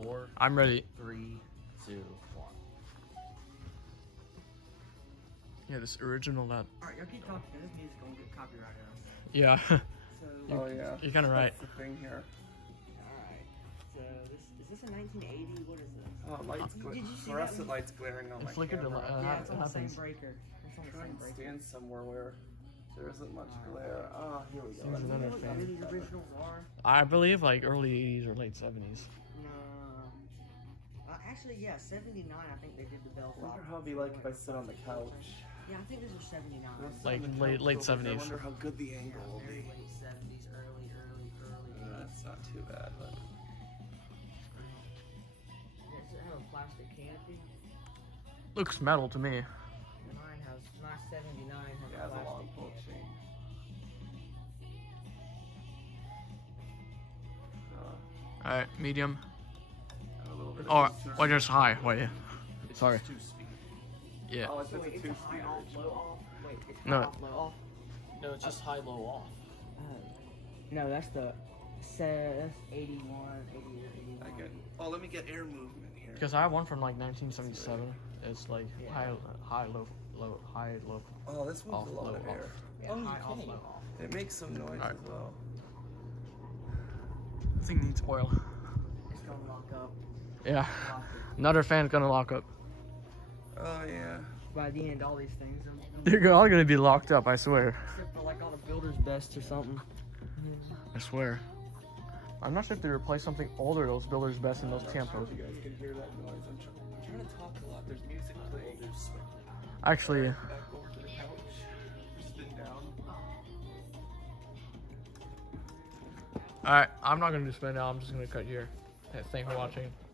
4. I'm ready. 3, 2, 1. Yeah, this original that. Alright, y'all keep talking. This music's gonna get copyrighted. Yeah. So, Oh yeah. You're kind of right. That's the thing here. alright. So, is this a 1980? What is this? Oh, lights Did you see fluorescent that? lights glaring on It my flickered a camera. lot. Yeah, it's on the same happens. breaker. It's on the Try same and breaker. stand somewhere where there isn't much glare. Oh, here we go. Here's another What fan. these originals are? I believe like early 80s or late 70s. No. Actually, yeah, 79. I think they did the bell I wonder flop. how it'd be like if I sit on the couch. Yeah, I think these are 79. Like On the late- couch late over, 70s. I wonder how good the angle will Very be. late 70s, early. That's not too bad, but Does it have a plastic canopy? Looks metal to me. Mine has, my 79 has it a has a plastic long pull canopy. chain. Alright, medium. And a little bit Oh, of wait, there's high. Wait. It's Sorry. just 2 speed. Yeah. Oh, it's So just wait, a it's a high two-speeder. off, low off? Wait, it's high No. off, low off? No, it's just high, low, off. No, that's the, that's 81, 80 or 81. I get. Oh, let me get air movement here. Because I have one from like 1977. It's like high, low. Oh, this one's Off, a lot low, of air. off. Yeah, high off, Okay. low off. It makes some noise Alright. as well. This thing needs oil. It's gonna lock up. Yeah. Lock it. Another fan's gonna lock up. Oh yeah. By the end, all these things, They're all gonna be locked up, I swear. except for like all the builder's best or something. I swear. I'm not sure if they replaced something older, those builders best and those tampos. You guys can hear that noise. I'm trying to talk a lot. There's music playing. Actually, Back over to the couch. Spin down. alright, I'm not gonna do spin now, I'm just gonna cut here. Thanks for watching.